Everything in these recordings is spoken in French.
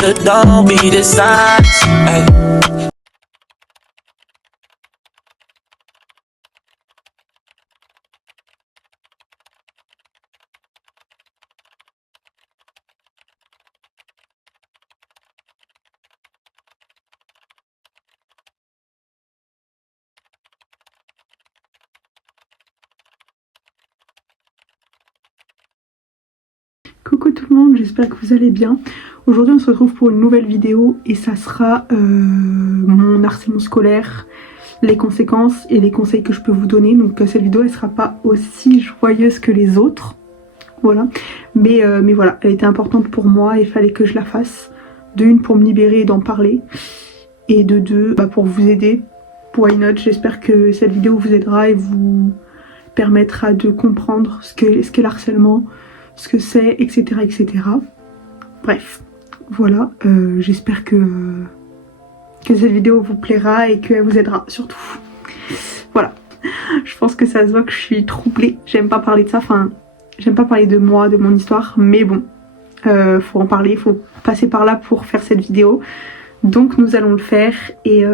nigga, don't be dishonest. Ay. Coucou tout le monde, j'espère que vous allez bien. Aujourd'hui on se retrouve pour une nouvelle vidéo et ça sera mon harcèlement scolaire, les conséquences et les conseils que je peux vous donner. Donc cette vidéo elle sera pas aussi joyeuse que les autres, voilà. Mais voilà, elle était importante pour moi et il fallait que je la fasse. De une, pour me libérer et d'en parler, et de deux, pour vous aider. Why not? J'espère que cette vidéo vous aidera et vous permettra de comprendre ce qu'est le harcèlement, ce que c'est, etc., etc. Bref, voilà, j'espère que cette vidéo vous plaira et qu'elle vous aidera, surtout. Voilà, je pense que ça se voit que je suis troublée, j'aime pas parler de ça, enfin, j'aime pas parler de moi, de mon histoire, mais bon, faut en parler, faut passer par là pour faire cette vidéo. Donc nous allons le faire, et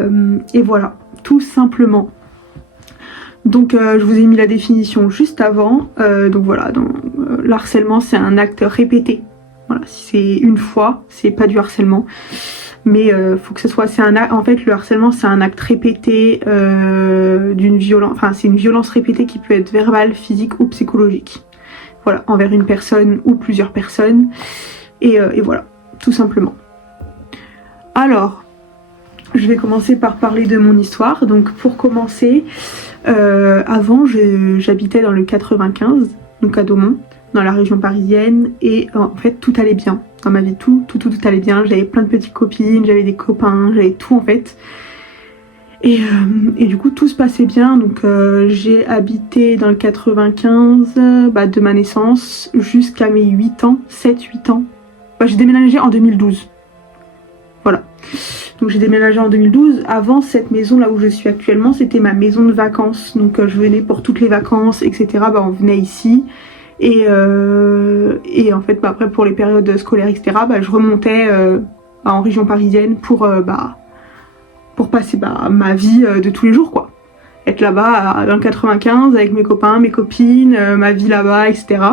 voilà, tout simplement. Donc je vous ai mis la définition juste avant, donc voilà, le harcèlement c'est un acte répété. Voilà, si c'est une fois, c'est pas du harcèlement, mais faut que ce soit, en fait le harcèlement c'est un acte répété d'une violence, enfin c'est une violence répétée qui peut être verbale, physique ou psychologique. Voilà, envers une personne ou plusieurs personnes, et voilà, tout simplement. Alors, je vais commencer par parler de mon histoire. Donc pour commencer, avant j'habitais dans le 95, donc à Daumont, dans la région parisienne, et en fait tout allait bien. Dans ma vie tout allait bien, j'avais plein de petites copines, j'avais des copains, j'avais tout en fait. Et du coup tout se passait bien, donc j'ai habité dans le 95 de ma naissance jusqu'à mes 8 ans, 7-8 ans. J'ai déménagé en 2012. Voilà. Donc j'ai déménagé en 2012. Avant, cette maison là où je suis actuellement, c'était ma maison de vacances. Donc je venais pour toutes les vacances, etc. On venait ici. Et en fait, après pour les périodes scolaires, etc. Je remontais en région parisienne pour passer ma vie de tous les jours, quoi. Être là-bas dans le 95 avec mes copains, mes copines, ma vie là-bas, etc.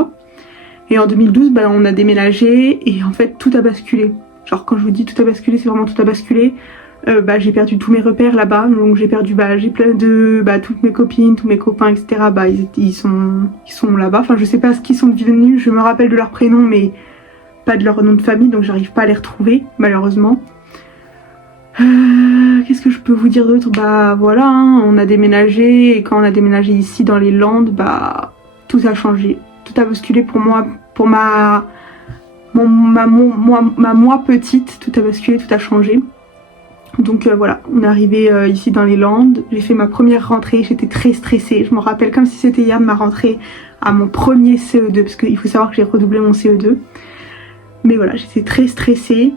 Et en 2012, on a déménagé et en fait tout a basculé. Genre quand je vous dis tout a basculé, c'est vraiment tout a basculé. J'ai perdu tous mes repères là-bas, donc j'ai perdu j'ai plein de toutes mes copines, tous mes copains, etc. Ils sont là-bas. Enfin je sais pas ce qu'ils sont devenus, je me rappelle de leur prénom mais pas de leur nom de famille, donc j'arrive pas à les retrouver malheureusement. Qu'est-ce que je peux vous dire d'autre? Voilà, hein, on a déménagé, et quand on a déménagé ici dans les Landes, tout a changé, tout a basculé pour moi, pour ma moi petite, tout a basculé, tout a changé. Donc voilà, on est arrivé ici dans les Landes, j'ai fait ma première rentrée, j'étais très stressée, je me rappelle comme si c'était hier ma rentrée à mon premier CE2, parce qu'il faut savoir que j'ai redoublé mon CE2. Mais voilà, j'étais très stressée,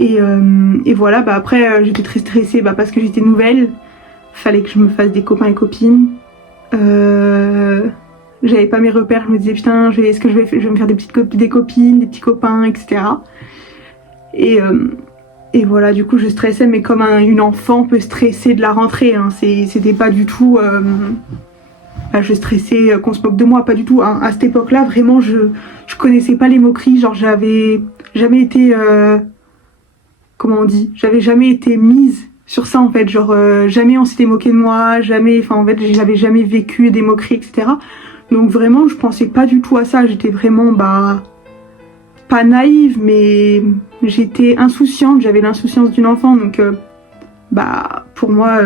et voilà, après j'étais très stressée parce que j'étais nouvelle, fallait que je me fasse des copains et copines. J'avais pas mes repères, je me disais putain, est-ce que je vais me faire des copines, des petits copains, etc. Et voilà, du coup je stressais, mais comme une enfant peut stresser de la rentrée, hein. C'était pas du tout... je stressais qu'on se moque de moi, pas du tout, hein. À cette époque-là, vraiment, je connaissais pas les moqueries, genre j'avais jamais été... comment on dit? J'avais jamais été mise sur ça en fait, genre jamais on s'était moqué de moi, jamais... Enfin en fait, j'avais jamais vécu des moqueries, etc. Donc vraiment, je pensais pas du tout à ça, j'étais vraiment, pas naïve, mais j'étais insouciante, j'avais l'insouciance d'une enfant, donc pour moi,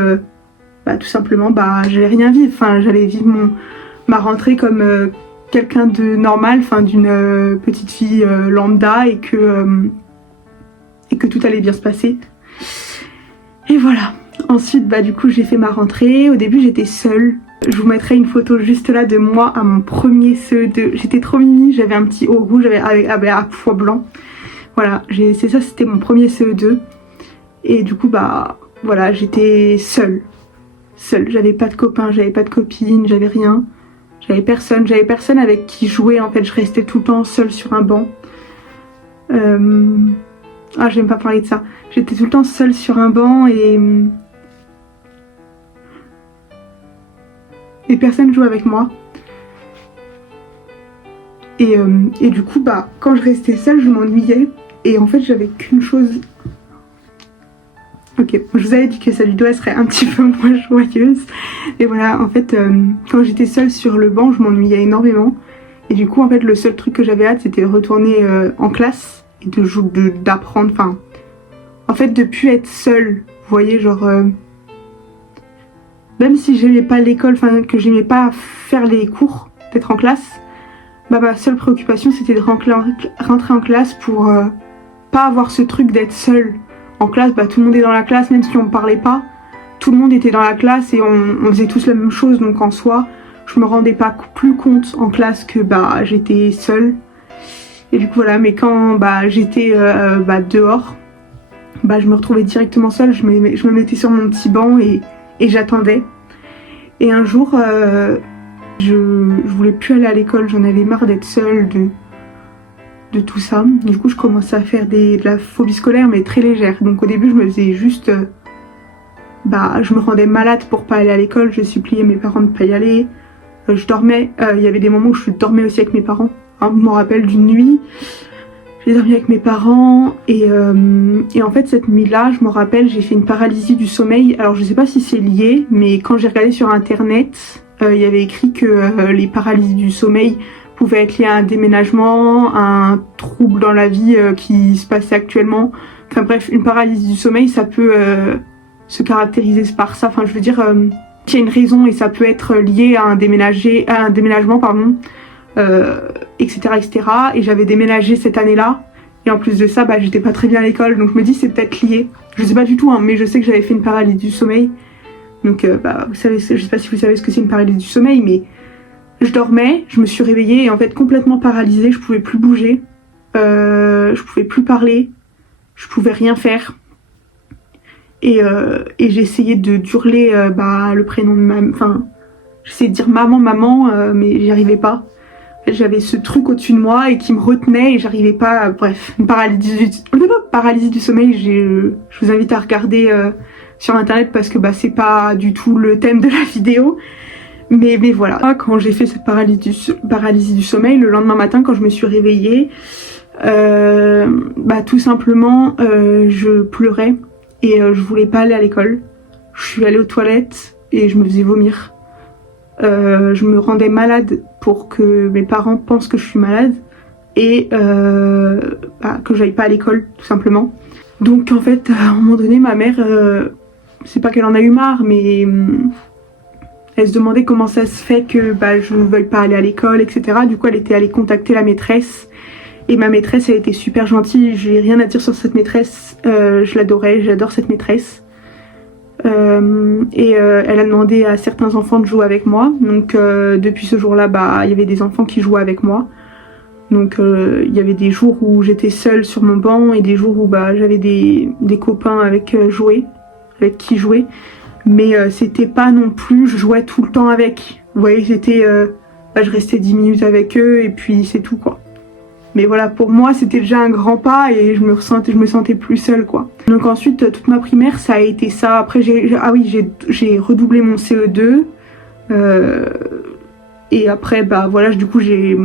tout simplement, j'allais rien vivre, enfin j'allais vivre ma rentrée comme quelqu'un de normal, enfin d'une petite fille lambda, et que tout allait bien se passer. Et voilà. Ensuite, du coup, j'ai fait ma rentrée. Au début, j'étais seule. Je vous mettrai une photo juste là de moi à mon premier CE2. J'étais trop mimi, j'avais un petit haut rouge avec à pois blanc. Voilà, c'est ça, c'était mon premier CE2. Et du coup, voilà, j'étais seule. J'avais pas de copains, j'avais pas de copines, j'avais rien. J'avais personne avec qui jouer, en fait, je restais tout le temps seule sur un banc. Ah, j'aime pas parler de ça. J'étais tout le temps seule sur un banc et personne jouait avec moi. Et du coup, bah, quand je restais seule, je m'ennuyais. Et en fait, j'avais qu'une chose. Ok, je vous avais dit que cette vidéo serait un petit peu moins joyeuse. Et voilà, en fait, quand j'étais seule sur le banc, je m'ennuyais énormément. Et du coup, en fait, le seul truc que j'avais hâte, c'était de retourner en classe et d'apprendre. Enfin, en fait, de plus être seule. Vous voyez, genre. Même si j'aimais pas l'école, enfin, que j'aimais pas faire les cours, d'être en classe. Bah, ma seule préoccupation c'était de rentrer en classe pour pas avoir ce truc d'être seule en classe. Bah, tout le monde est dans la classe, même si on ne parlait pas, tout le monde était dans la classe et on faisait tous la même chose, donc en soi je me rendais pas plus compte en classe que bah, j'étais seule. Et du coup voilà, mais quand bah, j'étais dehors, bah, je me retrouvais directement seule, je me mettais sur mon petit banc et j'attendais. Et un jour je voulais plus aller à l'école, j'en avais marre d'être seule, de tout ça. Du coup, je commençais à faire de la phobie scolaire, mais très légère. Donc au début, je me faisais juste... je me rendais malade pour pas aller à l'école, je suppliais mes parents de pas y aller. Je dormais, il y avait des moments où je dormais aussi avec mes parents. Je me rappelle d'une nuit, j'ai dormi avec mes parents et en fait cette nuit-là, je me rappelle, j'ai fait une paralysie du sommeil. Alors je sais pas si c'est lié, mais quand j'ai regardé sur internet... il y avait écrit que les paralysies du sommeil pouvaient être liées à un déménagement, à un trouble dans la vie qui se passait actuellement. Enfin bref, une paralysie du sommeil, ça peut se caractériser par ça. Enfin, je veux dire, il y a une raison et ça peut être lié à un déménagement, pardon, etc., etc. Et j'avais déménagé cette année-là. Et en plus de ça, bah, j'étais pas très bien à l'école. Donc je me dis c'est peut-être lié. Je sais pas du tout, hein, mais je sais que j'avais fait une paralysie du sommeil. Donc vous savez, je sais pas si vous savez ce que c'est une paralysie du sommeil, mais je dormais, je me suis réveillée et en fait complètement paralysée, je pouvais plus bouger, je pouvais plus parler, je pouvais rien faire. Et j'essayais d'hurler le prénom de enfin, j'essayais de dire maman, mais j'y arrivais pas. En fait, j'avais ce truc au-dessus de moi et qui me retenait et j'arrivais pas, bref, une paralysie du sommeil, je vous invite à regarder... sur internet parce que bah, c'est pas du tout le thème de la vidéo, mais voilà, quand j'ai fait cette paralysie du sommeil, le lendemain matin quand je me suis réveillée, tout simplement je pleurais et je voulais pas aller à l'école. Je suis allée aux toilettes et je me faisais vomir. Je me rendais malade pour que mes parents pensent que je suis malade et que j'aille pas à l'école tout simplement. Donc en fait à un moment donné ma mère c'est pas qu'elle en a eu marre, mais elle se demandait comment ça se fait que je ne veuille pas aller à l'école, etc. Du coup, elle était allée contacter la maîtresse. Et ma maîtresse, elle était super gentille. J'ai rien à dire sur cette maîtresse. Je l'adorais, j'adore cette maîtresse. Elle a demandé à certains enfants de jouer avec moi. Donc, depuis ce jour-là, il y avait des enfants qui jouaient avec moi. Donc, il y avait des jours où j'étais seule sur mon banc et des jours où j'avais des copains avec qui jouer, mais c'était pas non plus je jouais tout le temps avec, vous voyez, je restais 10 minutes avec eux et puis c'est tout quoi. Mais voilà, pour moi c'était déjà un grand pas et je me sentais plus seule quoi. Donc ensuite toute ma primaire ça a été ça. Après j'ai redoublé mon CE2 et après du coup j'ai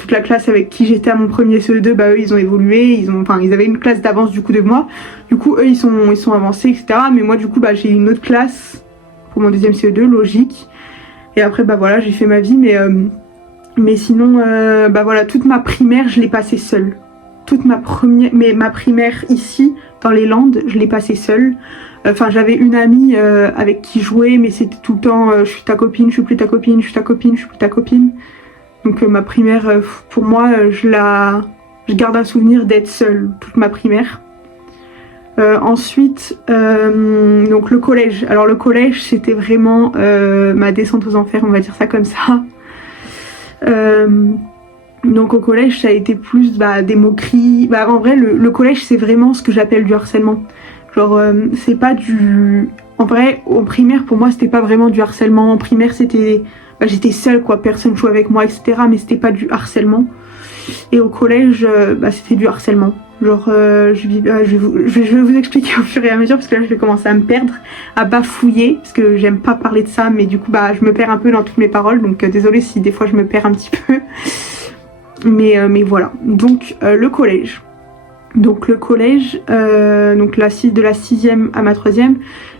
toute la classe avec qui j'étais à mon premier CE2, eux ils ont évolué, ils avaient une classe d'avance du coup de moi. Du coup eux ils sont avancés, etc. Mais moi du coup j'ai une autre classe pour mon deuxième CE2, logique. Et après j'ai fait ma vie, mais sinon toute ma primaire je l'ai passée seule. Ma primaire ici dans les Landes, je l'ai passée seule. J'avais une amie avec qui jouer, mais c'était tout le temps je suis ta copine, je suis plus ta copine, je suis ta copine, je suis plus ta copine. Donc ma primaire, pour moi, je garde un souvenir d'être seule toute ma primaire. Ensuite, donc le collège. Alors le collège, c'était vraiment ma descente aux enfers, on va dire ça comme ça. Donc au collège, ça a été plus des moqueries. En vrai, le collège, c'est vraiment ce que j'appelle du harcèlement. Genre, c'est pas du... En vrai, en primaire, pour moi, c'était pas vraiment du harcèlement. En primaire, c'était... j'étais seule quoi, personne jouait avec moi, etc. Mais c'était pas du harcèlement. Et au collège, c'était du harcèlement. Genre, je vais vous expliquer au fur et à mesure parce que là je vais commencer à me perdre, à bafouiller parce que j'aime pas parler de ça, mais du coup je me perds un peu dans toutes mes paroles, donc désolée si des fois je me perds un petit peu. Mais voilà, donc le collège. Donc le collège, donc de la 6e à ma 3e,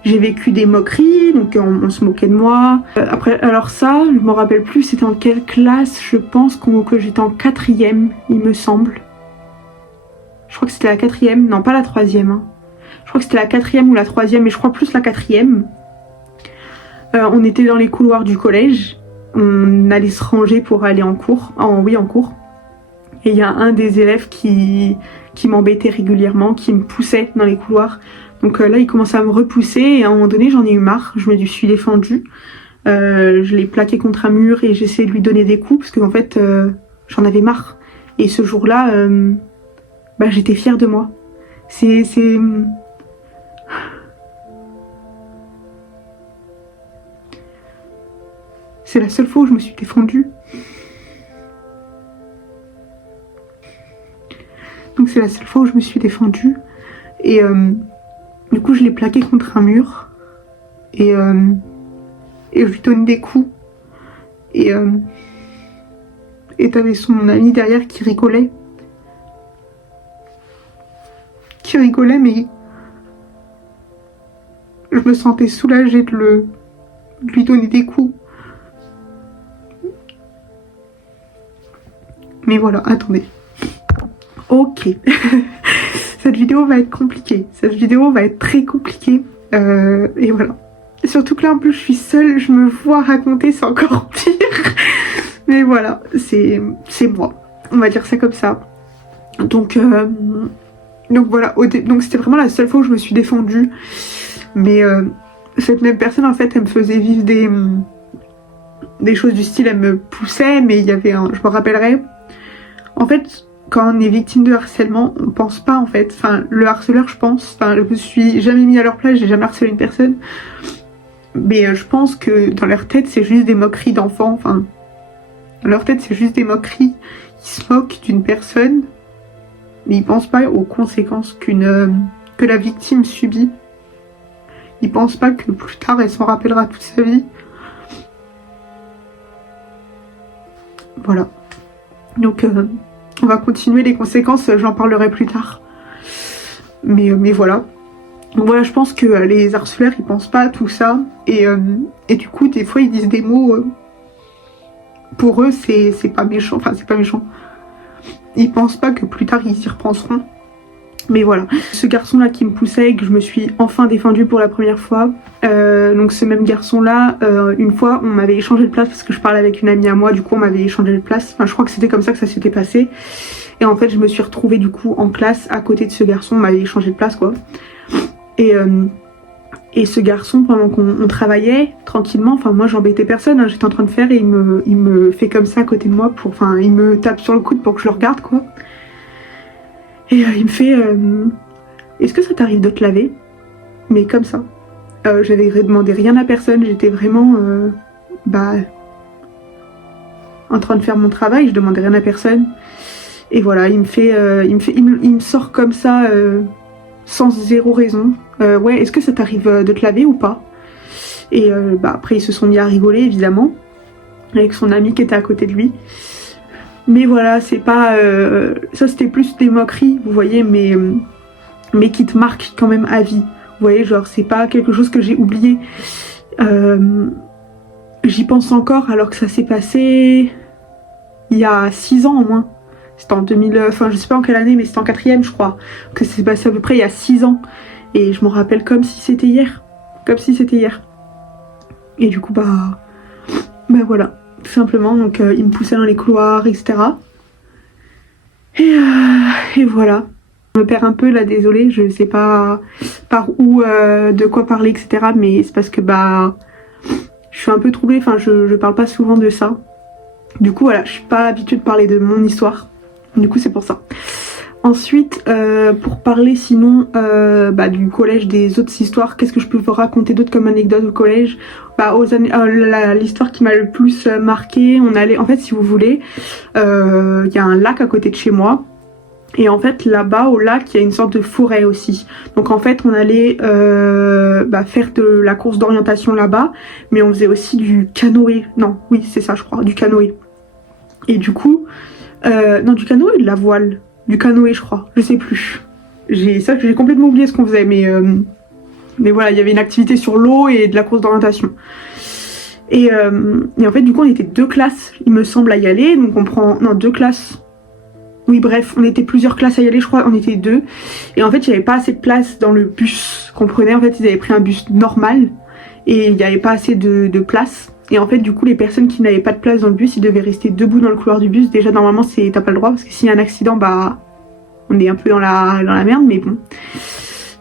j'ai vécu des moqueries, donc on se moquait de moi. Après, alors ça, je me rappelle plus c'était en quelle classe, je pense que j'étais en 4e, il me semble. Je crois que c'était la 4e, non pas la 3e. Hein. Je crois que c'était la 4e ou la 3e, mais je crois plus la 4e. On était dans les couloirs du collège, on allait se ranger pour aller en cours, en cours. Et il y a un des élèves qui m'embêtait régulièrement, qui me poussait dans les couloirs. Donc là, il commençait à me repousser et à un moment donné, j'en ai eu marre. Je me suis défendue. Je l'ai plaqué contre un mur et j'essayais de lui donner des coups parce qu'en fait, j'en avais marre. Et ce jour-là, j'étais fière de moi. C'est la seule fois où je me suis défendue. Donc c'est la seule fois où je me suis défendue. Et du coup je l'ai plaqué contre un mur. Et je lui donnais des coups. Et t'avais son ami derrière qui rigolait. Mais je me sentais soulagée de lui donner des coups. Mais voilà, attendez. Ok. Cette vidéo va être compliquée. Cette vidéo va être très compliquée. Et voilà. Surtout que là, en plus, je suis seule. Je me vois raconter, c'est encore pire. Mais voilà, c'est moi. On va dire ça comme ça. Donc voilà. Donc c'était vraiment la seule fois où je me suis défendue. Mais cette même personne, en fait, elle me faisait vivre des choses du style. Elle me poussait, mais il y avait je me rappellerai. En fait, quand on est victime de harcèlement, on pense pas en fait. Enfin, le harceleur, je pense. Enfin, je me suis jamais mis à leur place, j'ai jamais harcelé une personne. Mais je pense que dans leur tête, c'est juste des moqueries d'enfants. Enfin, dans leur tête, c'est juste des moqueries. Ils se moquent d'une personne, mais ils pensent pas aux conséquences que la victime subit. Ils pensent pas que plus tard, elle s'en rappellera toute sa vie. Voilà. Donc on va continuer les conséquences, j'en parlerai plus tard. Mais voilà. Donc voilà, je pense que les harceleurs, ils pensent pas à tout ça. Et du coup, des fois, ils disent des mots... pour eux, c'est pas méchant. Enfin, c'est pas méchant. Ils pensent pas que plus tard, ils y repenseront. Mais voilà. Ce garçon-là qui me poussait et que je me suis enfin défendue pour la première fois. Donc ce même garçon-là, une fois, on m'avait échangé de place parce que je parlais avec une amie à moi. Du coup, on m'avait échangé de place. Enfin, je crois que c'était comme ça que ça s'était passé. Et en fait, je me suis retrouvée du coup en classe à côté de ce garçon. On m'avait échangé de place, quoi. Et ce garçon, pendant qu'on travaillait tranquillement, enfin moi j'embêtais personne, hein, j'étais en train de faire et il me fait comme ça à côté de moi, enfin il me tape sur le coude pour que je le regarde, quoi. Et il me fait est-ce que ça t'arrive de te laver? Mais comme ça. J'avais demandé rien à personne, j'étais vraiment en train de faire mon travail, je demandais rien à personne. Et voilà, il me sort comme ça sans zéro raison. Ouais, est-ce que ça t'arrive de te laver ou pas? Et après ils se sont mis à rigoler évidemment, avec son ami qui était à côté de lui. Mais voilà, c'est pas... ça c'était plus des moqueries, vous voyez, mais qui te marquent quand même à vie. Vous voyez, genre c'est pas quelque chose que j'ai oublié. J'y pense encore alors que ça s'est passé il y a 6 ans au moins. C'était en 2000... Enfin je sais pas en quelle année, mais c'était en 4e je crois. Que c'est passé à peu près il y a 6 ans. Et je m'en rappelle comme si c'était hier. Comme si c'était hier. Et du coup voilà. Tout simplement, donc il me poussait dans les couloirs, etc. Et voilà. Je me perds un peu là, désolée, je sais pas par où, de quoi parler, etc. Mais c'est parce que je suis un peu troublée, enfin je parle pas souvent de ça. Du coup voilà, je suis pas habituée de parler de mon histoire. Du coup c'est pour ça. Ensuite, pour parler sinon du collège, des autres histoires, qu'est-ce que je peux vous raconter d'autre comme anecdote au collège? L'histoire qui m'a le plus marqué, on allait, en fait si vous voulez, il y a un lac à côté de chez moi. Et en fait, là-bas, au lac, il y a une sorte de forêt aussi. Donc en fait, on allait faire de la course d'orientation là-bas, mais on faisait aussi du canoë. Non, oui, c'est ça, je crois, du canoë. Et du coup, non, du canoë ou de la voile? Du canoë, je crois, je sais plus. J'ai complètement oublié ce qu'on faisait, mais voilà, il y avait une activité sur l'eau et de la course d'orientation. Et en fait, du coup, on était 2 classes, il me semble, à y aller. Donc on prend... Non, 2 classes. Oui, bref, on était plusieurs classes à y aller, je crois, on était 2. Et en fait, il n'y avait pas assez de place dans le bus qu'on prenait. En fait, ils avaient pris un bus normal et il n'y avait pas assez de place. Et en fait, du coup, les personnes qui n'avaient pas de place dans le bus, ils devaient rester debout dans le couloir du bus. Déjà, normalement, t'as pas le droit parce que s'il y a un accident, bah, on est un peu dans la merde, mais bon.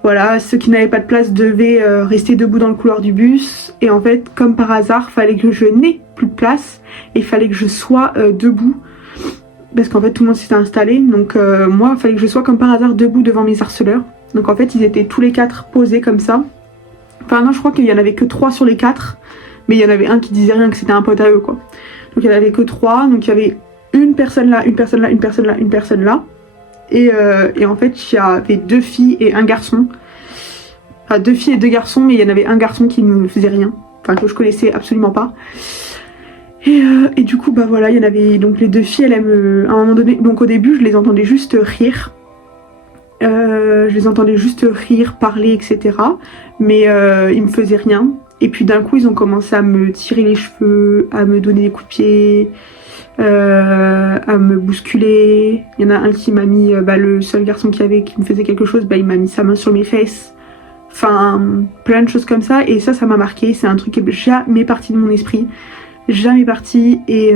Voilà, ceux qui n'avaient pas de place devaient rester debout dans le couloir du bus. Et en fait, comme par hasard, fallait que je n'ai plus de place et il fallait que je sois debout. Parce qu'en fait, tout le monde s'était installé. Donc moi, il fallait que je sois comme par hasard debout devant mes harceleurs. Donc en fait, ils étaient tous les 4 posés comme ça. Enfin non, je crois qu'il y en avait que 3 sur les 4. Mais il y en avait un qui disait rien, que c'était un pote à eux, quoi. Donc il y en avait que 3. Donc il y avait une personne là, une personne là, une personne là, une personne là. Et en fait, il y avait 2 filles et un garçon. Enfin, 2 filles et 2 garçons, mais il y en avait un garçon qui ne faisait rien. Enfin, que je connaissais absolument pas. Et du coup, bah voilà, il y en avait donc les 2 filles, à un moment donné, donc au début, je les entendais juste rire. Je les entendais juste rire, parler, etc. Mais ils me faisaient rien. Et puis d'un coup, ils ont commencé à me tirer les cheveux, à me donner des coups de pied, à me bousculer. Il y en a un qui m'a mis, le seul garçon qui me faisait quelque chose, il m'a mis sa main sur mes fesses. Enfin, plein de choses comme ça. Et ça m'a marqué. C'est un truc qui est jamais parti de mon esprit. Jamais parti. Et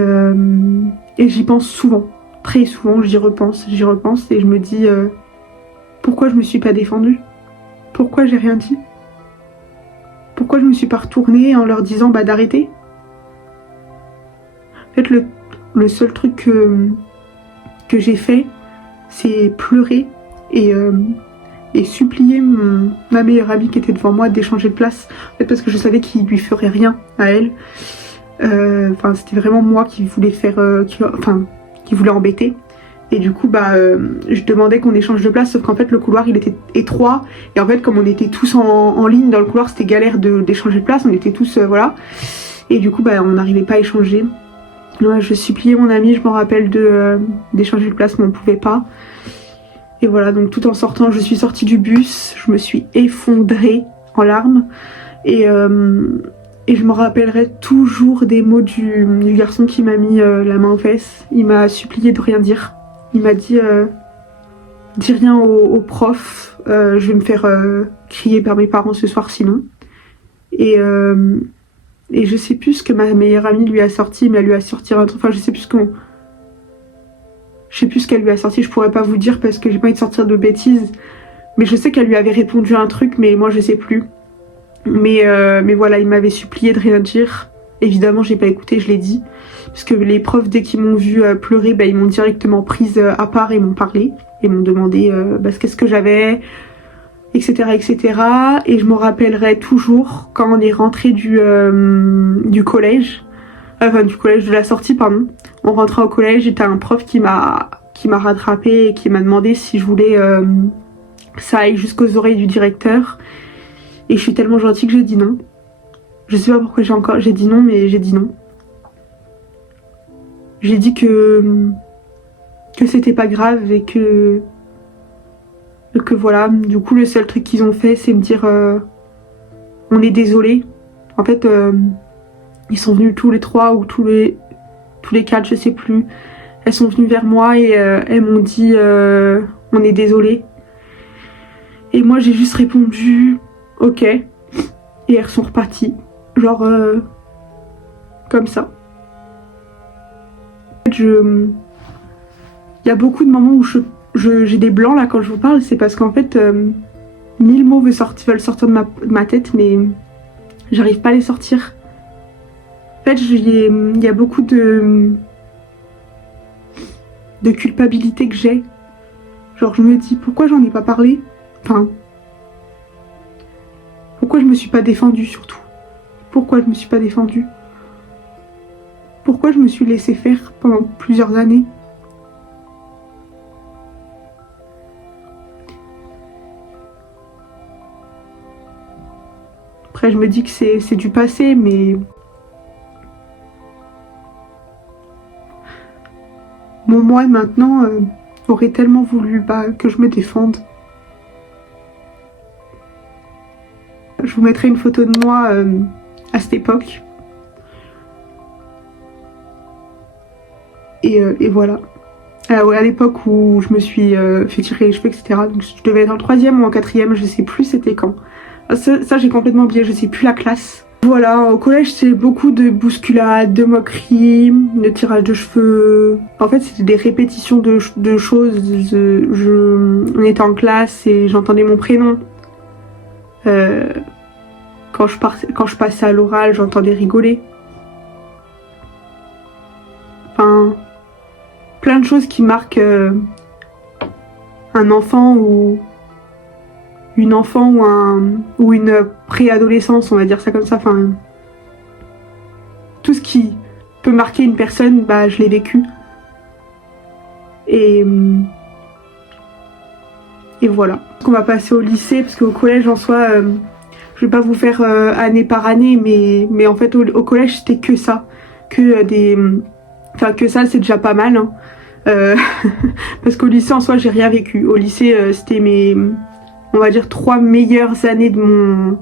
j'y pense souvent. Très souvent, j'y repense. Et je me dis, pourquoi je me suis pas défendue? Pourquoi j'ai rien dit? Pourquoi je me suis pas retournée en leur disant d'arrêter? En fait, le seul truc que j'ai fait, c'est pleurer et supplier ma meilleure amie qui était devant moi d'échanger de place. En fait, parce que je savais qu'il lui ferait rien à elle. Enfin, c'était vraiment moi qui voulais qui voulait embêter. Et du coup, je demandais qu'on échange de place, sauf qu'en fait, le couloir, il était étroit. Et en fait, comme on était tous en ligne dans le couloir, c'était galère d'échanger de place. On était tous, voilà. Et du coup, on n'arrivait pas à échanger. Ouais, je suppliais mon ami, je m'en rappelle, d'échanger de place, mais on pouvait pas. Et voilà, donc tout en sortant, je suis sortie du bus. Je me suis effondrée en larmes. Et je me rappellerai toujours des mots du garçon qui m'a mis la main aux fesses. Il m'a supplié de rien dire. Il m'a dit dis rien au prof, je vais me faire crier par mes parents ce soir sinon. Et je sais plus ce que ma meilleure amie lui a sorti, mais elle lui a sorti un truc. Enfin, je sais plus ce qu'elle lui a sorti. Je pourrais pas vous dire parce que j'ai pas envie de sortir de bêtises. Mais je sais qu'elle lui avait répondu un truc, mais moi je sais plus. Mais voilà, il m'avait supplié de rien dire. Évidemment, j'ai pas écouté, je l'ai dit. Parce que les profs, dès qu'ils m'ont vu pleurer, ils m'ont directement prise à part et m'ont parlé. Et m'ont demandé qu'est-ce que j'avais, etc., etc. Et je me rappellerai toujours quand on est rentré du collège. Enfin, du collège, de la sortie, pardon. On rentrait au collège et t'as un prof qui m'a rattrapé et qui m'a demandé si je voulais que ça aille jusqu'aux oreilles du directeur. Et je suis tellement gentille que j'ai dit non. Je sais pas pourquoi j'ai dit non, mais j'ai dit non. J'ai dit que c'était pas grave et que voilà. Du coup, le seul truc qu'ils ont fait, c'est me dire on est désolé. En fait, ils sont venus tous les 3 ou tous les 4, je sais plus. Elles sont venues vers moi et elles m'ont dit on est désolé. Et moi, j'ai juste répondu ok. Et elles sont reparties. Genre comme ça. Il y a beaucoup de moments où j'ai des blancs là quand je vous parle, c'est parce qu'en fait 1000 mots veulent sortir de ma tête, mais j'arrive pas à les sortir. En fait, il y a beaucoup de culpabilité que j'ai. Genre je me dis pourquoi j'en ai pas parlé. Enfin, pourquoi je me suis pas défendue surtout. Pourquoi je me suis pas défendue. Pourquoi je me suis laissée faire pendant plusieurs années. Après je me dis que c'est du passé, mais mon moi maintenant aurait tellement voulu que je me défende. Je vous mettrai une photo de moi à cette époque. Et voilà. Ouais, à l'époque où je me suis fait tirer les cheveux, etc. Donc je devais être en 3e ou en 4e, je sais plus c'était quand. Ça j'ai complètement oublié, je sais plus la classe. Voilà, au collège c'est beaucoup de bousculades, de moqueries, de tirage de cheveux. En fait c'était des répétitions de choses. On était en classe et j'entendais mon prénom. Quand je passais à l'oral, j'entendais rigoler. Enfin, plein de choses qui marquent un enfant ou une enfant ou une préadolescence, on va dire ça comme ça. Enfin, tout ce qui peut marquer une personne, je l'ai vécu. Et voilà. On va passer au lycée, parce qu'au collège en soi, je vais pas vous faire année par année, mais en fait au collège c'était que ça. Que ça c'est déjà pas mal. Hein. Parce qu'au lycée en soi j'ai rien vécu. Au lycée c'était on va dire 3 meilleures années de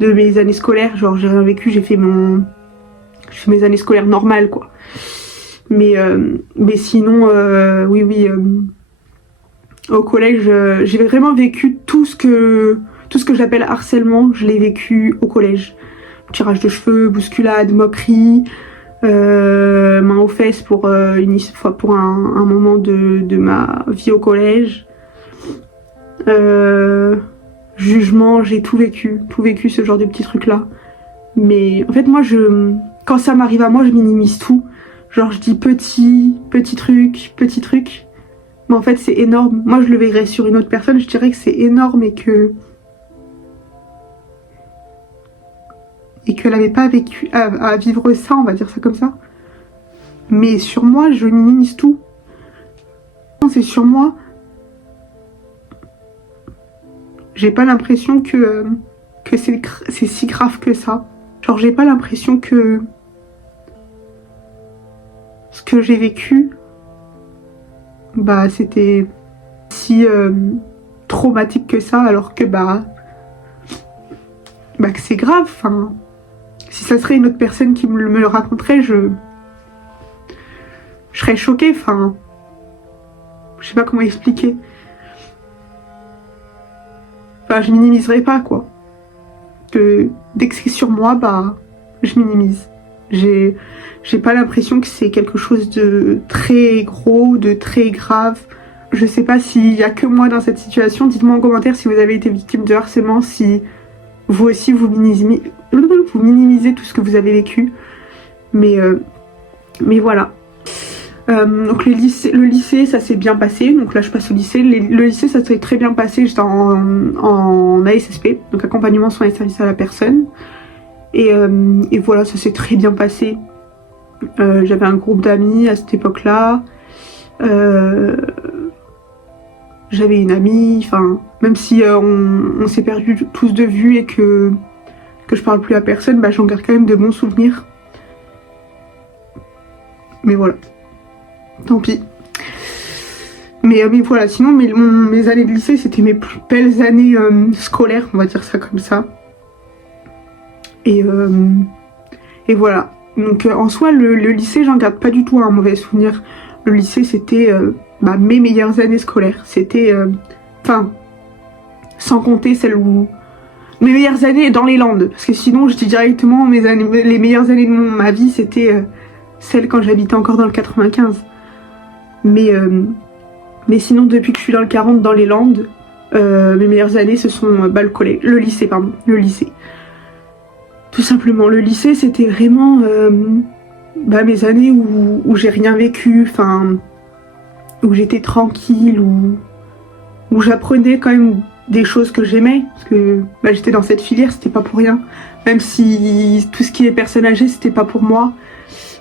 mes années scolaires. Genre j'ai rien vécu, j'ai fait mes années scolaires normales quoi. Mais sinon oui au collège j'ai vraiment vécu tout ce que j'appelle harcèlement, je l'ai vécu au collège. Tirage de cheveux, bousculade, moquerie, main aux fesses pour un moment de ma vie au collège. Jugement, j'ai tout vécu ce genre de petits trucs là. Mais en fait moi quand ça m'arrive à moi je minimise tout. Genre je dis petit truc. Mais en fait c'est énorme. Moi je le verrais sur une autre personne, je dirais que c'est énorme et qu'elle n'avait pas vécu à vivre ça, on va dire ça comme ça. Mais sur moi, je minimise tout. C'est sur moi. J'ai pas l'impression que c'est si grave que ça. Genre j'ai pas l'impression que ce que j'ai vécu, c'était si traumatique que ça, alors que que c'est grave. Enfin, si ça serait une autre personne qui me le raconterait, je serais choquée. Enfin, je sais pas comment expliquer. Enfin, je minimiserais pas quoi. Dès que c'est sur moi, je minimise. J'ai pas l'impression que c'est quelque chose de très gros, de très grave. Je sais pas s'il y a que moi dans cette situation. Dites-moi en commentaire si vous avez été victime de harcèlement, si vous aussi vous minimisez tout ce que vous avez vécu. Mais voilà. Donc le lycée ça s'est bien passé. Donc là je passe au lycée. Le lycée ça s'est très bien passé. J'étais en ASSP, donc accompagnement soins et services à la personne. Et voilà, ça s'est très bien passé. J'avais un groupe d'amis à cette époque-là. J'avais une amie, enfin, même si on s'est perdu tous de vue et que je parle plus à personne, j'en garde quand même de bons souvenirs. Mais voilà, tant pis. Mais voilà, sinon mes années de lycée, c'était mes plus belles années scolaires, on va dire ça comme ça. Et voilà. Donc en soi, le lycée, j'en garde pas du tout un mauvais souvenir. Le lycée, c'était mes meilleures années scolaires. C'était, sans compter celles où... Mes meilleures années dans les Landes. Parce que sinon, je dis directement, les meilleures années de ma vie, c'était celles quand j'habitais encore dans le 95. Mais sinon, depuis que je suis dans le 40, dans les Landes, mes meilleures années, ce sont le lycée. Tout simplement, le lycée, c'était vraiment mes années où j'ai rien vécu, où j'étais tranquille, où j'apprenais quand même des choses que j'aimais, parce que j'étais dans cette filière, c'était pas pour rien. Même si tout ce qui est personnes âgées, c'était pas pour moi.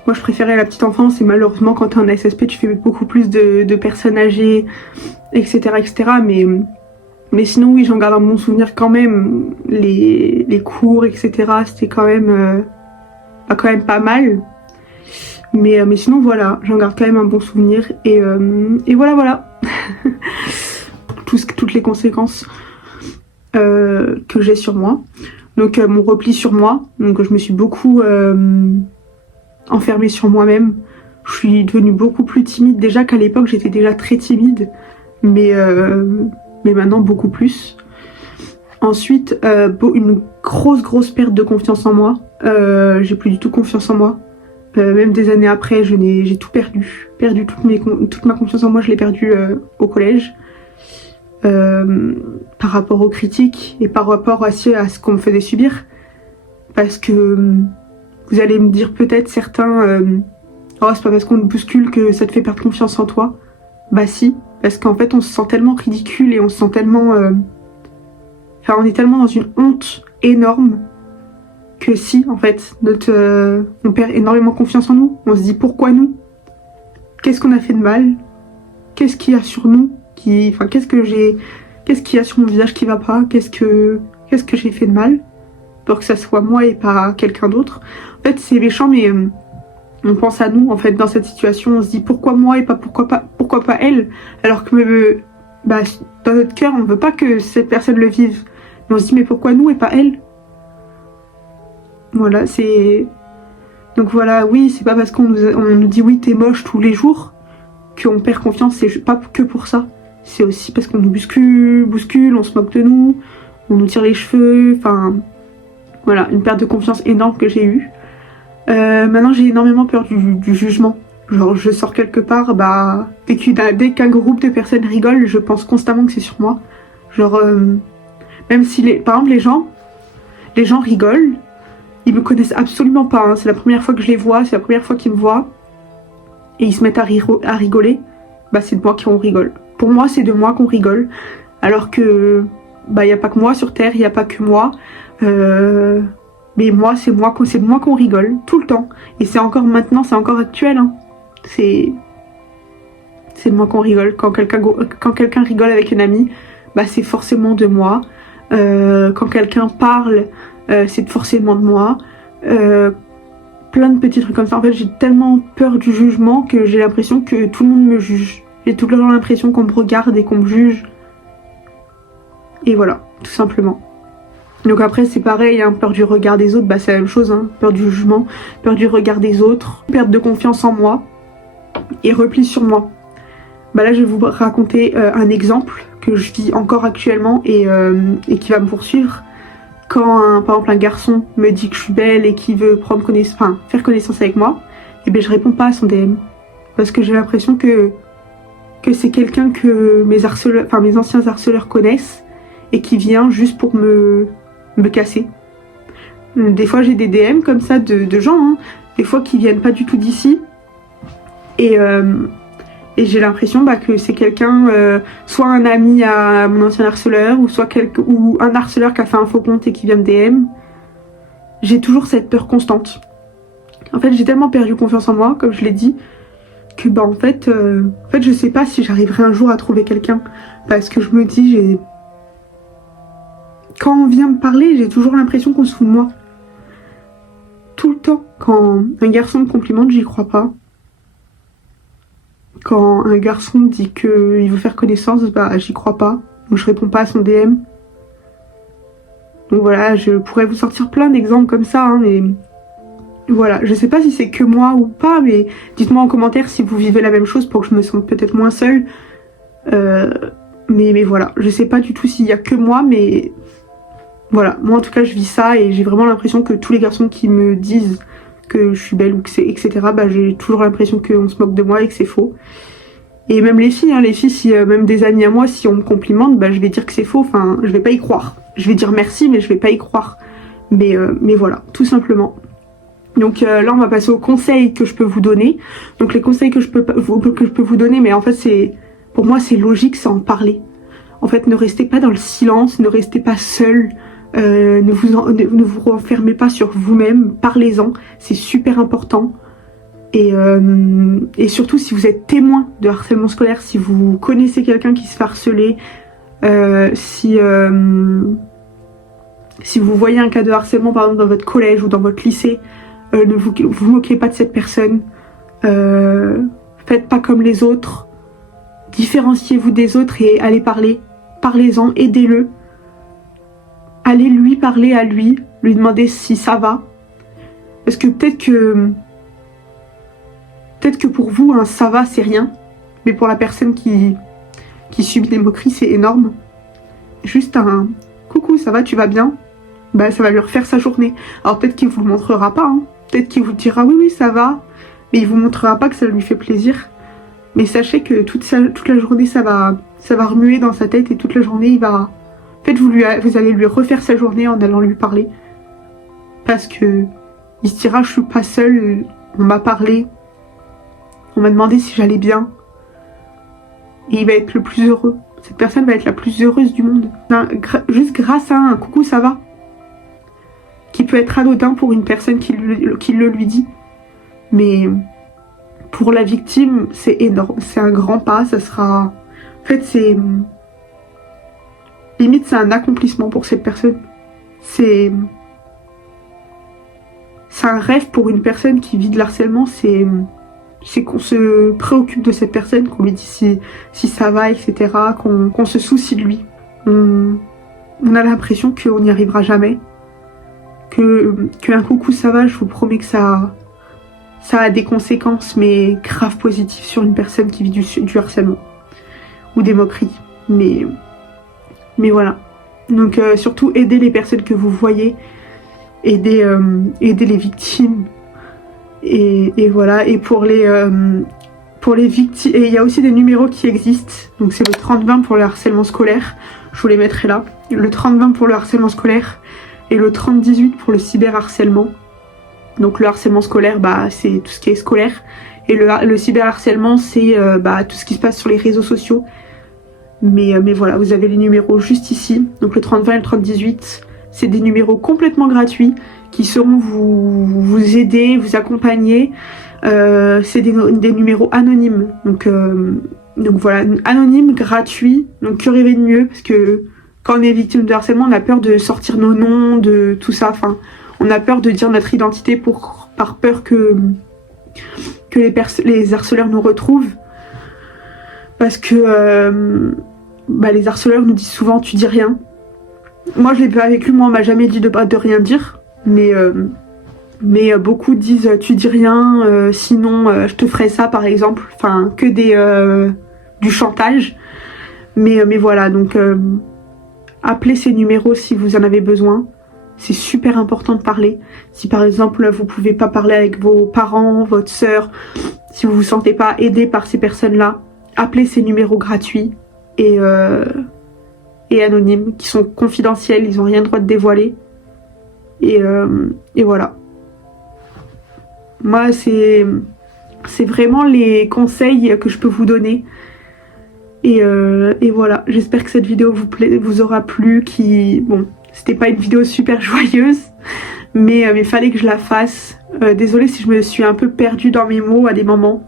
Moi, je préférais la petite enfance, et malheureusement, quand t'es en SSP, tu fais beaucoup plus de personnes âgées, etc., etc. Mais sinon, oui, j'en garde un bon souvenir quand même. Les cours, etc., c'était quand même pas mal. Mais sinon, voilà, j'en garde quand même un bon souvenir. Et voilà. Toutes les conséquences que j'ai sur moi. Donc, mon repli sur moi. Donc, je me suis beaucoup enfermée sur moi-même. Je suis devenue beaucoup plus timide. Déjà qu'à l'époque, j'étais déjà très timide. Mais maintenant, beaucoup plus. Ensuite, une grosse perte de confiance en moi. J'ai plus du tout confiance en moi. Même des années après, j'ai tout perdu. Toute ma confiance en moi, je l'ai perdue au collège. Par rapport aux critiques et par rapport à ce qu'on me faisait subir. Parce que vous allez me dire peut-être certains oh, c'est pas parce qu'on te bouscule que ça te fait perdre confiance en toi. Bah si, parce qu'en fait on se sent tellement ridicule et on se sent tellement... Enfin on est tellement dans une honte énorme que si en fait on perd énormément confiance en nous. On se dit pourquoi nous? Qu'est-ce qu'on a fait de mal? Qu'est-ce qu'il y a sur nous enfin qu'est-ce qu'il y a sur mon visage qui va pas? Qu'est-ce que j'ai fait de mal pour que ça soit moi et pas quelqu'un d'autre? En fait c'est méchant mais on pense à nous en fait dans cette situation. On se dit pourquoi moi et pas pourquoi pas elle, alors que dans notre cœur on veut pas que cette personne le vive, mais on se dit mais pourquoi nous et pas elle? Voilà, donc voilà, oui, c'est pas parce qu'on nous dit oui t'es moche tous les jours qu'on perd confiance. C'est pas que pour ça, c'est aussi parce qu'on nous bouscule, on se moque de nous, on nous tire les cheveux, enfin voilà, une perte de confiance énorme que j'ai eue. Maintenant j'ai énormément peur du jugement. Genre je sors quelque part, dès qu'un groupe de personnes rigole, je pense constamment que c'est sur moi. Genre même si par exemple les gens rigolent, ils me connaissent absolument pas, hein. C'est la première fois que je les vois, c'est la première fois qu'ils me voient et ils se mettent à rigoler, c'est de moi qu'on rigole. Pour moi c'est de moi qu'on rigole, alors que y a pas que moi sur terre, il y a pas que moi. Mais moi, c'est de moi qu'on rigole, tout le temps. Et c'est encore maintenant, c'est encore actuel. Hein. C'est de moi qu'on rigole. Quand quelqu'un rigole avec une amie, c'est forcément de moi. Quand quelqu'un parle, c'est forcément de moi. Plein de petits trucs comme ça. En fait, j'ai tellement peur du jugement que j'ai l'impression que tout le monde me juge. J'ai tout le temps l'impression qu'on me regarde et qu'on me juge. Et voilà, tout simplement. Donc après c'est pareil, hein, peur du regard des autres, c'est la même chose, hein, peur du jugement, peur du regard des autres, perte de confiance en moi et repli sur moi. Là je vais vous raconter un exemple que je vis encore actuellement et qui va me poursuivre. Quand par exemple un garçon me dit que je suis belle et qui veut faire connaissance avec moi, je réponds pas à son DM. Parce que j'ai l'impression que c'est quelqu'un que mes anciens harceleurs connaissent et qui vient juste pour me casser. Des fois j'ai des DM comme ça de gens, hein, des fois qui viennent pas du tout d'ici et j'ai l'impression que c'est quelqu'un, soit un ami à mon ancien harceleur ou un harceleur qui a fait un faux compte et qui vient me DM. J'ai toujours cette peur constante. En fait j'ai tellement perdu confiance en moi, comme je l'ai dit, que en fait je sais pas si j'arriverai un jour à trouver quelqu'un, parce que je me dis quand on vient me parler, j'ai toujours l'impression qu'on se fout de moi. Tout le temps. Quand un garçon me complimente, j'y crois pas. Quand un garçon me dit qu'il veut faire connaissance, j'y crois pas. Donc je réponds pas à son DM. Donc voilà, je pourrais vous sortir plein d'exemples comme ça, hein, mais voilà. Je sais pas si c'est que moi ou pas, mais dites-moi en commentaire si vous vivez la même chose pour que je me sente peut-être moins seule. Mais voilà, je sais pas du tout s'il y a que moi, mais... Voilà, moi en tout cas je vis ça et j'ai vraiment l'impression que tous les garçons qui me disent que je suis belle ou que c'est etc, j'ai toujours l'impression qu'on se moque de moi et que c'est faux. Et même les filles, si même des amis à moi, si on me complimente, je vais dire que c'est faux, je vais pas y croire. Je vais dire merci mais je vais pas y croire. Mais voilà, tout simplement. Donc là on va passer aux conseils que je peux vous donner. Donc les conseils que je peux vous donner, mais en fait pour moi c'est logique, c'est en parler. En fait ne restez pas dans le silence, ne restez pas seul. Ne vous renfermez pas sur vous-même, parlez-en, c'est super important. Et surtout si vous êtes témoin de harcèlement scolaire, si vous connaissez quelqu'un qui se fait harceler, Si vous voyez un cas de harcèlement par exemple dans votre collège ou dans votre lycée, ne vous moquez pas de cette personne. Faites pas comme les autres. Différenciez-vous des autres et allez parler. Parlez-en, aidez-le. Allez lui parler à lui demander si ça va. Parce que peut-être que pour vous, un ça va, c'est rien. Mais pour la personne qui subit des moqueries, c'est énorme. Juste un coucou, ça va, tu vas bien? Bah, ça va lui refaire sa journée. Alors peut-être qu'il vous le montrera pas, hein. Peut-être qu'il vous dira oui, oui, ça va. Mais il vous montrera pas que ça lui fait plaisir. Mais sachez que toute la journée, ça va remuer dans sa tête et toute la journée, il va... En fait, vous allez lui refaire sa journée en allant lui parler. Parce que il se dira, je suis pas seule, on m'a parlé. On m'a demandé si j'allais bien. Et il va être le plus heureux. Cette personne va être la plus heureuse du monde. Juste grâce à un coucou, ça va. Qui peut être anodin pour une personne qui le lui dit. Mais pour la victime, c'est énorme. C'est un grand pas. Ça sera... En fait, c'est... Limite, c'est un accomplissement pour cette personne. C'est un rêve pour une personne qui vit de l'harcèlement. C'est qu'on se préoccupe de cette personne, qu'on lui dit si ça va, etc. Qu'on se soucie de lui. On a l'impression qu'on n'y arrivera jamais. Qu'un coucou ça va, je vous promets que ça a des conséquences, mais grave positives sur une personne qui vit du harcèlement. Ou des moqueries. Mais voilà. Donc surtout aider les personnes que vous voyez. Aider les victimes. Et voilà. Et pour les victimes, et il y a aussi des numéros qui existent. Donc c'est le 30-20 pour le harcèlement scolaire. Je vous les mettrai là. Le 30-20 pour le harcèlement scolaire. Et le 30-18 pour le cyberharcèlement. Donc le harcèlement scolaire, bah, c'est tout ce qui est scolaire. Et le cyberharcèlement, c'est tout ce qui se passe sur les réseaux sociaux. Mais voilà, vous avez les numéros juste ici. Donc le 30-20 et le 30-18, c'est des numéros complètement gratuits qui sauront vous aider, vous accompagner. C'est des numéros anonymes. Donc voilà, anonyme, gratuit. Donc que rêver de mieux, parce que quand on est victime de harcèlement, on a peur de sortir nos noms, de tout ça. Enfin, on a peur de dire notre identité par peur que les harceleurs nous retrouvent. Parce que les harceleurs nous disent souvent tu dis rien. Moi je l'ai pas vécu, moi on m'a jamais dit de rien dire. Mais beaucoup disent tu dis rien, sinon je te ferai ça par exemple. Enfin que du chantage. Mais voilà, donc appelez ces numéros si vous en avez besoin. C'est super important de parler. Si par exemple vous pouvez pas parler avec vos parents, votre sœur, si vous vous sentez pas aidé par ces personnes-là, appelez ces numéros gratuits et anonymes, qui sont confidentiels, ils n'ont rien le droit de dévoiler. Et voilà. Moi, c'est vraiment les conseils que je peux vous donner. Et voilà, j'espère que cette vidéo vous aura plu. Bon, c'était pas une vidéo super joyeuse, mais fallait que je la fasse. Désolée si je me suis un peu perdue dans mes mots à des moments.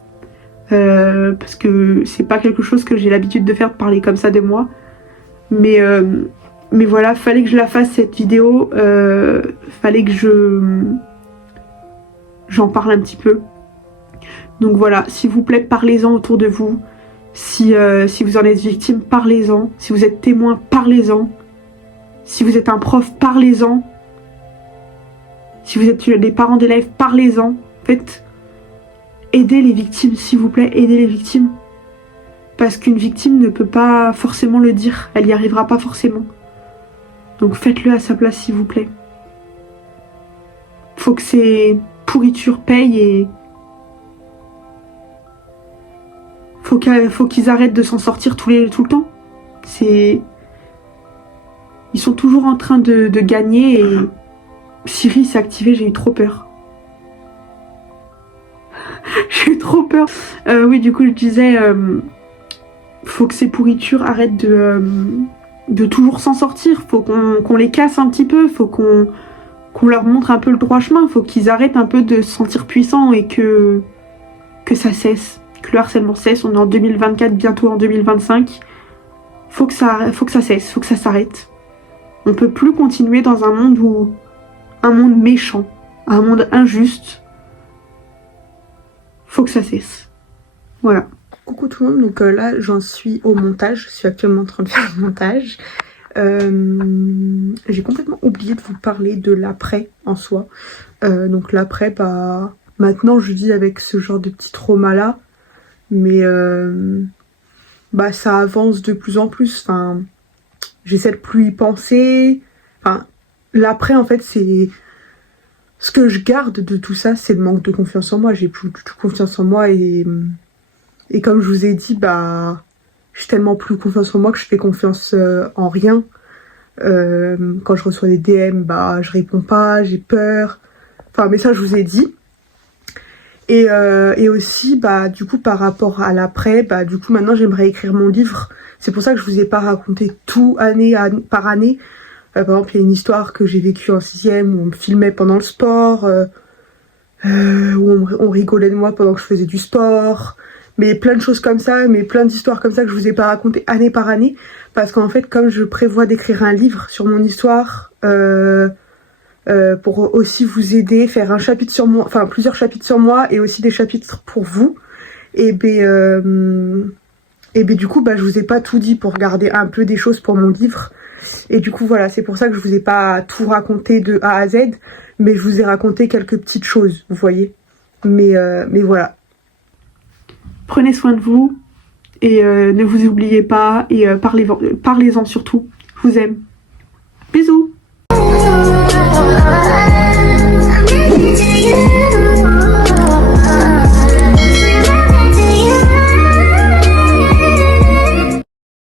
Parce que c'est pas quelque chose que j'ai l'habitude de faire, de parler comme ça de moi. Mais voilà, fallait que je la fasse cette vidéo. Fallait que j'en parle un petit peu. Donc voilà, s'il vous plaît, parlez-en autour de vous. Si vous en êtes victime, parlez-en. Si vous êtes témoin, parlez-en. Si vous êtes un prof, parlez-en. Si vous êtes des parents d'élèves, parlez-en. En fait, aidez les victimes, s'il vous plaît, aidez les victimes. Parce qu'une victime ne peut pas forcément le dire. Elle n'y arrivera pas forcément. Donc faites-le à sa place, s'il vous plaît. Faut que ces pourritures payent et... Faut qu'ils arrêtent de s'en sortir tout le temps. Ils sont toujours en train de gagner et... Siri s'est activé, j'ai eu trop peur. J'ai eu trop peur. Oui, du coup, je disais... faut que ces pourritures arrêtent de toujours s'en sortir. Faut qu'on les casse un petit peu. Faut qu'on leur montre un peu le droit chemin. Faut qu'ils arrêtent un peu de se sentir puissants et que ça cesse. Que le harcèlement cesse. On est en 2024, bientôt en 2025. faut que ça cesse, faut que ça s'arrête. On peut plus continuer dans un monde méchant, un monde injuste. Faut que ça cesse. Voilà. Coucou tout le monde, donc là j'en suis au montage, je suis actuellement en train de faire le montage. J'ai complètement oublié de vous parler de l'après en soi. Donc l'après, bah maintenant je vis avec ce genre de petit trauma là, mais bah ça avance de plus en plus. Enfin, j'essaie de plus y penser. Enfin, l'après en fait c'est ce que je garde de tout ça, c'est le manque de confiance en moi. J'ai plus du tout confiance en moi et comme je vous ai dit, bah j'ai tellement plus confiance en moi que je fais confiance en rien. Quand je reçois des DM, bah je réponds pas, j'ai peur. Enfin, mais ça je vous ai dit. Et aussi, bah du coup par rapport à l'après, bah du coup maintenant j'aimerais écrire mon livre. C'est pour ça que je vous ai pas raconté tout année par année. Par exemple, il y a une histoire que j'ai vécue en 6e où on me filmait pendant le sport, où on rigolait de moi pendant que je faisais du sport. Mais plein de choses comme ça, mais plein d'histoires comme ça que je vous ai pas racontées année par année. Parce qu'en fait, comme je prévois d'écrire un livre sur mon histoire, pour aussi vous aider, faire un chapitre sur moi, enfin plusieurs chapitres sur moi et aussi des chapitres pour vous, et ben du coup, bah je vous ai pas tout dit pour garder un peu des choses pour mon livre. Et du coup, voilà, c'est pour ça que je vous ai pas tout raconté de A à Z, mais je vous ai raconté quelques petites choses, vous voyez. Mais voilà. Prenez soin de vous et ne vous oubliez pas et parlez-en surtout. Je vous aime. Bisous.